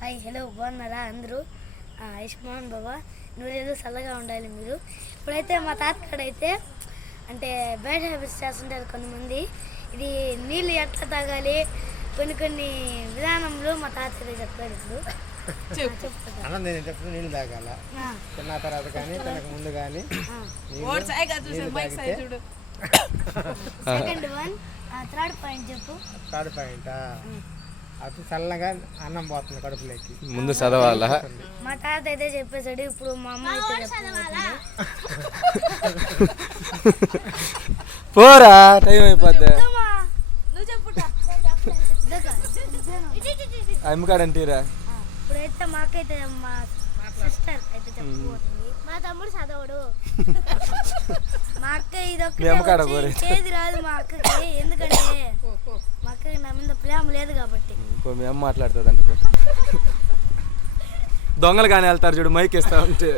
Hi hello బాగున్నారా అందరూ? ఆయుష్మాన్ బాబా నువ్వేదో చల్లగా ఉండాలి మీరు. ఇప్పుడైతే మా తాతకాడైతే అంటే బ్యాడ్ హ్యాబిట్స్ చేస్తుంటారు కొంతమంది. ఇది నీళ్ళు ఎట్లా తాగాలి కొన్ని విధానంలో మా తాతయ్య చెప్తాడు. ఇప్పుడు అన్నం తినేటప్పుడు నీళ్ళు తాగాల, తిన్న తర్వాత కానీ తినక ముందు కానీ. సెకండ్ వన్ థర్డ్ పాయింట్ చెప్పు. థర్డ్ పాయింట్ అటు చల్లగా అన్నం పోతుంది కడుపులోకి, ముందు చదవాలా? మా తాత అయితే చెప్పేసాడు. ఇప్పుడు మా అమ్మ అయితే పోరా టైం అయిపోద్ది. అమ్మకాడంటీరా. ఇప్పుడైతే మాకైతే మా సిస్టర్ అయితే చెప్పబోతుంది. మా తమ్ముడు చదవడు. మా అక్క ఇదొక్కటి చేది రాదు మా అక్కకి, ఎందుకంటే మా అక్కకి నా మీద ప్రేమ లేదు కాబట్టి. మీ అమ్మ మాట్లాడుతుంది అంటే దొంగలు కానీ వెళ్తారు చూడు మైక్ ఇస్తా ఉంటే.